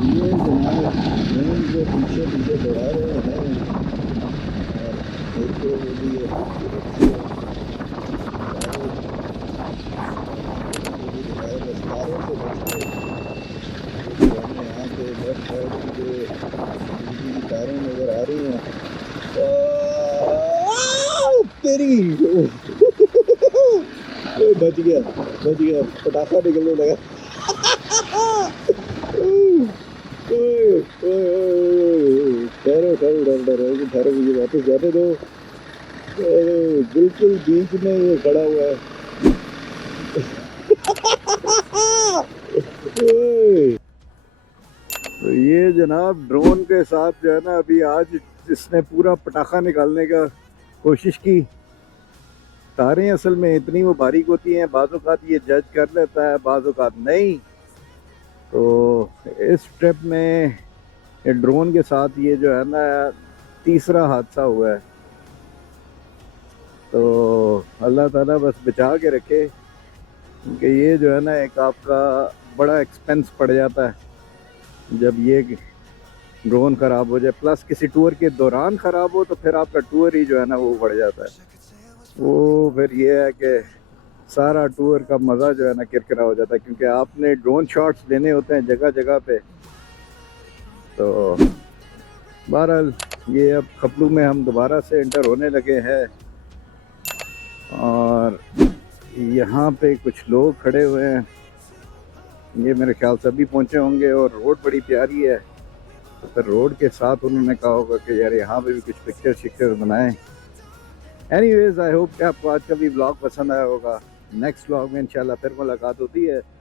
ये जनाब ड्रोन को पीछे पीछे दौड़ा रहे हैं और एक तो वो भी है खूबसूरत से रफ्तारों से बच के जो हमें यहाँ पे लेफ्ट साइड की जो बिजली की तारें नज़र आ रही हैं तेरी बच गया पटाखा निकलने लगा ठहरो ठहरो डर डर ठहरो मुझे वापस जाने दो बिल्कुल बीच में ये खड़ा हुआ है तो ये जनाब ड्रोन के साथ जो है ना अभी आज इसने पूरा पटाखा निकालने का कोशिश की। तारें असल में इतनी वो बारीक होती हैं, बाज़ औक़ात ये जज कर लेता है, बाज़ औक़ात नहीं। तो इस ट्रिप में ये ड्रोन के साथ ये जो है ना तीसरा हादसा हुआ है। तो अल्लाह ताला बस बचा के रखे कि ये जो है ना एक आपका बड़ा एक्सपेंस पड़ जाता है जब ये ड्रोन ख़राब हो जाए, प्लस किसी टूर के दौरान ख़राब हो तो फिर आपका टूर ही जो है ना वो बढ़ जाता है। वो फिर ये है कि सारा टूर का मज़ा जो है ना किरकिरा हो जाता है, क्योंकि आपने ड्रोन शॉट्स लेने होते हैं जगह जगह पे। तो बहरहाल ये अब खपलू में हम दोबारा से एंटर होने लगे हैं और यहाँ पे कुछ लोग खड़े हुए हैं। ये मेरे ख्याल से अभी पहुँचे होंगे और रोड बड़ी प्यारी है, तो फिर रोड के साथ उन्होंने कहा होगा कि यार यहाँ पे भी कुछ पिक्चर बनाएं। एनीवेज आई होप कि आपको आज का भी ब्लॉग पसंद आया होगा। नेक्स्ट ब्लॉग में इंशाल्लाह फिर मुलाकात होती है।